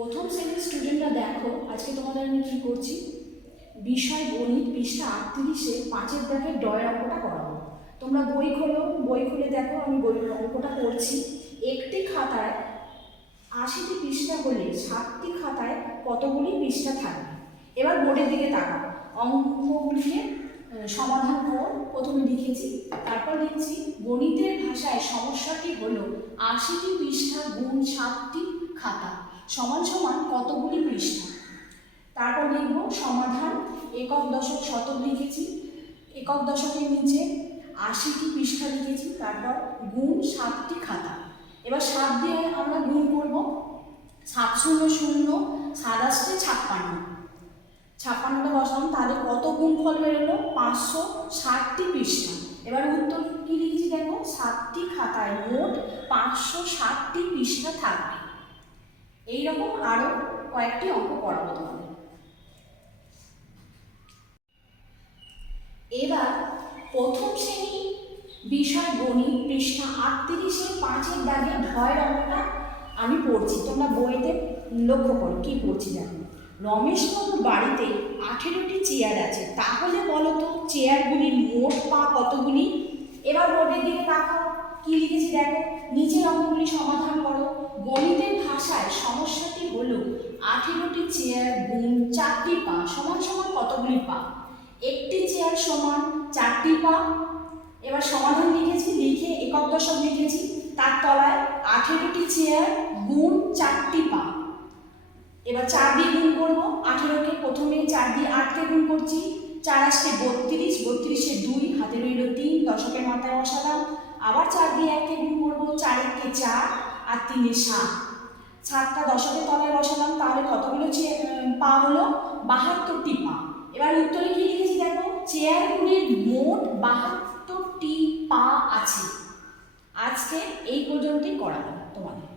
প্রথম শ্রেণীর স্টুডেন্টরা দেখো, আজকে তোমাদের আমি কী করছি, বিষয় গণিত পৃষ্ঠা 38-এ 5-এর দাগের ডয়ের অঙ্কটা করাবো। তোমরা বই খুলে দেখো, আমি অঙ্কটা করছি। একটি খাতায় 80টি পৃষ্ঠা হলে 7টি খাতায় কতগুলি পৃষ্ঠা থাকবে? এবার বোর্ডের দিকে তাকাও, অঙ্কগুলিকে সমাধান করো। প্রথমে লিখেছি, তারপর লিখছি গণিতের ভাষায় সমস্যাটি হলো 80টি পৃষ্ঠা গুণ 7টি খাতা সমান সমান কতগুলি পৃষ্ঠা। তারপর লিখব সমাধান, একক দশক শতক লিখেছি, একক দশকের নিচে 80টি পৃষ্ঠা লিখেছি, তারপর গুণ 7টি খাতা। এবার 7 দিয়ে আমরা গুণ করব, 7 শূন্য শূন্য 7 আসছে 56, 56টা বসালাম, তাহলে কত গুণফল বেরোলো? 560টি পৃষ্ঠা। এবার উত্তর কি লিখেছি দেখো, 7টি খাতায় মোট 560টি পৃষ্ঠা থাকবে। এইরকম আরো কয়েকটি অঙ্ক করাবো তোমাদের। এবার প্রথম শ্রেণী বিষয় গণিত পৃষ্ঠা 38-এ 5-এর দাগে ঢয়ের অঙ্কটা আমি পড়ছি, তোমরা বইতে লক্ষ্য করো কি পড়ছি দেখো। রমেশবাবুর বাড়িতে 18টি চেয়ার আছে, তাহলে বলো তো চেয়ারগুলির মোট পা কতগুলি? এবার বোর্ডের দিকে তাকাও, কি লিখেছি দেখো, নিচের অঙ্কগুলি সমাধান করো। গণিতের ভাষায় সমস্যাটি হলো 18টি চেয়ার গুণ 4টি পা সমান সমান কতগুলি পা? একটি চেয়ার সমান 4টি পা। এবার সমাধান লিখেছি, লিখে একক দশক লিখেছি, তার তলায় 18টি চেয়ার গুণ 4টি পা। এবার 4 দিয়ে গুণ করবো 18কে, প্রথমে 4 দিয়ে 8কে গুণ করছি, 4 আসছে 32, 32-এ 2 হাতে রইল 3, দশকের মাথায় বসালাম। আবার 4 দিয়ে 1কে গুণ করবো, 4 একে 4 আর 3-এ 7, 7টা দশকের তলায় বসালাম, তাহলে কতগুলো পা হলো? 72টি পা। এবার উত্তরে কি লিখেছি দেখো, চেয়ারগুলির মোট 72টি পা আছে। আজকে এই পর্যন্তই করাবো তোমাদের।